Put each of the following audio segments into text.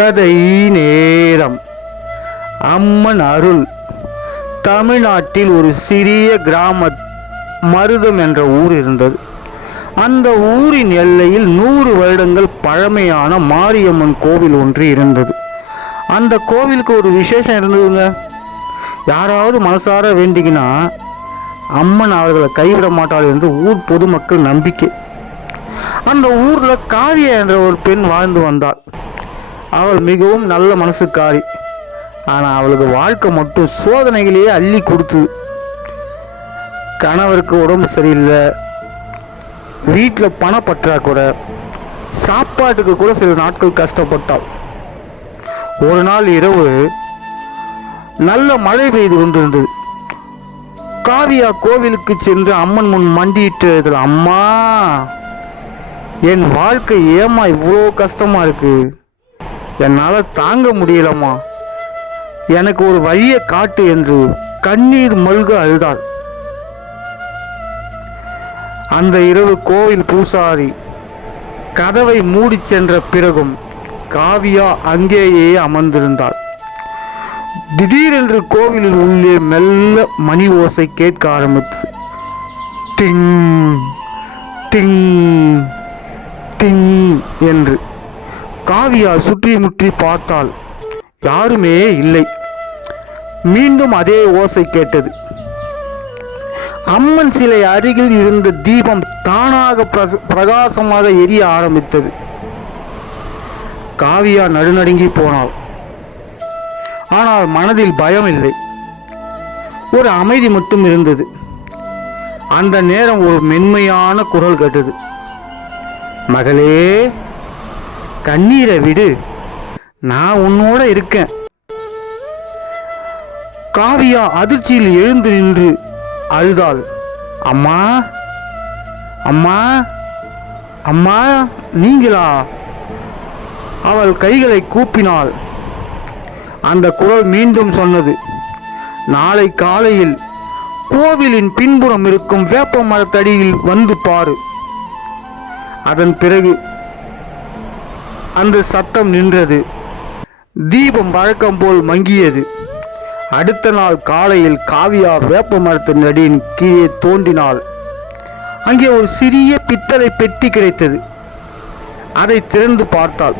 கதை நேரம். அம்மன் அருள். தமிழ்நாட்டில் ஒரு சிறிய கிராம மருதம் என்ற ஊர் இருந்தது. அந்த ஊரின் எல்லையில் 100 வருடங்கள் பழமையான மாரியம்மன் கோவில் ஒன்று இருந்தது. அந்த கோவிலுக்கு ஒரு விசேஷம் இருந்ததுங்க. யாராவது மனசார வேண்டிக்கினா அம்மன் அவர்களை கைவிட மாட்டாள் என்று ஊர் பொதுமக்கள் நம்பிக்கை. அந்த ஊரில் காவியா என்ற ஒரு பெண் வாழ்ந்து வந்தாள். அவள் மிகவும் நல்ல மனசுக்காரி. ஆனால் அவளுக்கு வாழ்க்கை மட்டும் சோதனைகளையே அள்ளி கொடுத்தது. கணவருக்கு உடம்பு சரியில்லை, வீட்டில் பணப்பற்றாக்குறை, சாப்பாட்டுக்கு கூட சில நாட்கள் கஷ்டப்பட்டாள். ஒரு நாள் இரவு நல்ல மழை பெய்து கொண்டிருந்தது. காவியா கோவிலுக்கு சென்று அம்மன் முன் மண்டியிட்டு, அம்மா, என் வாழ்க்கை ஏமா இவ்வளோ கஷ்டமா இருக்கு, என்னால் தாங்க முடியலம்மா, எனக்கு ஒரு வழியை காட்டு என்று கண்ணீர் மல்க அழுதாள். அந்த இரவு கோவில் பூசாரி கதவை மூடி சென்ற பிறகும் காவியா அங்கேயே அமர்ந்திருந்தாள். திடீரென்று கோவிலில் உள்ளே மெல்ல மணி ஓசை கேட்க ஆரம்பித்தது. டிங் டிங் டிங் என்று. காவியா சுற்றி முற்றி பார்த்தாள். யாருமே இல்லை. மீண்டும் அதே ஓசை கேட்டது. அம்மன் சிலை அருகில் இருந்த தீபம் தானாக பிரகாசமாக எரிய ஆரம்பித்தது. காவியா நடுநடுங்கி போனாள். ஆனால் மனதில் பயம் இல்லை, ஒரு அமைதி மட்டும் இருந்தது. அந்த நேரம் ஒரு மென்மையான குரல் கேட்டது. மகளே, கண்ணீரை விடு, நான் உன்னோட இருக்கேன். காவியா அதிர்ச்சியில் எழுந்து நின்று அழுதாள். அம்மா, அம்மா, அம்மா, நீங்களா? அவள் கைகளை கூப்பினாள். அந்த குரல் மீண்டும் சொன்னது, நாளை காலையில் கோவிலின் பின்புறம் இருக்கும் வேப்ப மரத்தடியில் வந்து பாரு. அதன் பிறகு அந்த சத்தம் நின்றது. தீபம் வழக்கம் போல் மங்கியது. அடுத்த நாள் காலையில் காவியா வேப்ப மரத்தின் அடியின் கீழே தோன்றினாள். அங்கே ஒரு சிறிய பித்தளை பெட்டி கிடைத்தது. அதை திறந்து பார்த்தாள்.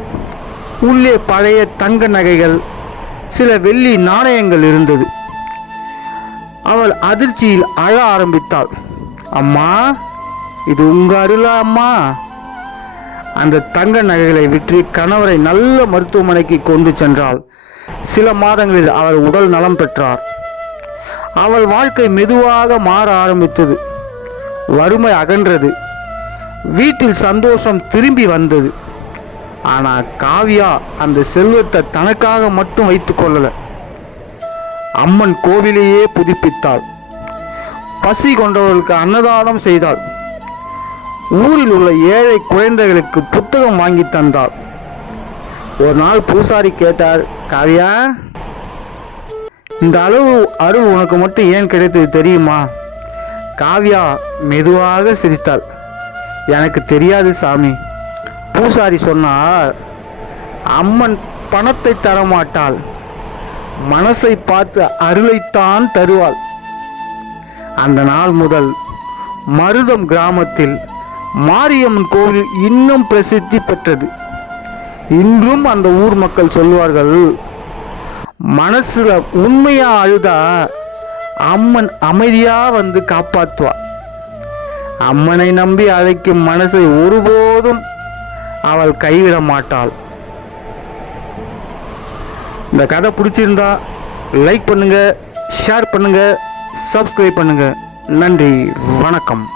உள்ளே பழைய தங்க நகைகள், சில வெள்ளி நாணயங்கள் இருந்தது. அவள் அதிர்ச்சியில் அழ ஆரம்பித்தாள். அம்மா, இது உங்க அருளா அம்மா? அந்த தங்க நகைகளை விற்று கணவரை நல்ல மருத்துவமனைக்கு கொண்டு சென்றாள். சில மாதங்களில் அவள் உடல் நலம் பெற்றார். அவள் வாழ்க்கை மெதுவாக மாற ஆரம்பித்தது. வறுமை அகன்றது. வீட்டில் சந்தோஷம் திரும்பி வந்தது. ஆனால் காவியா அந்த செல்வத்தை தனக்காக மட்டும் வைத்துக் கொள்ளல. அம்மன் கோவிலையே புதுப்பித்தாள். பசி கொண்டவர்களுக்கு அன்னதானம் செய்தாள். ஊரில் உள்ள ஏழை குழந்தைகளுக்கு புத்தகம் வாங்கி தந்தாள். ஒரு நாள் பூசாரி கேட்டார், காவியா, இந்த அளவு அருள் உனக்கு மட்டும் ஏன் கிடைத்தது தெரியுமா? காவியா மெதுவாக சிரித்தாள். எனக்கு தெரியாது சாமி. பூசாரி சொன்னார், அம்மன் பணத்தை தரமாட்டாள், மனசை பார்த்து அருளைத்தான் தருவாள். அந்த நாள் முதல் மருதம் கிராமத்தில் மாரியம்மன் கோவில் இன்னும் பிரசித்தி பெற்றது. இன்றும் அந்த ஊர் மக்கள் சொல்வார்கள், மனசுல உண்மையா அழுதா அம்மன் அமைதியா வந்து காப்பாற்றுவா. அம்மனை நம்பி அழைக்கும் மனசை ஒருபோதும் அவள் கைவிட மாட்டாள். இந்த கதை பிடிச்சிருந்தா லைக் பண்ணுங்க, ஷேர் பண்ணுங்க, சப்ஸ்கிரைப் பண்ணுங்க. நன்றி, வணக்கம்.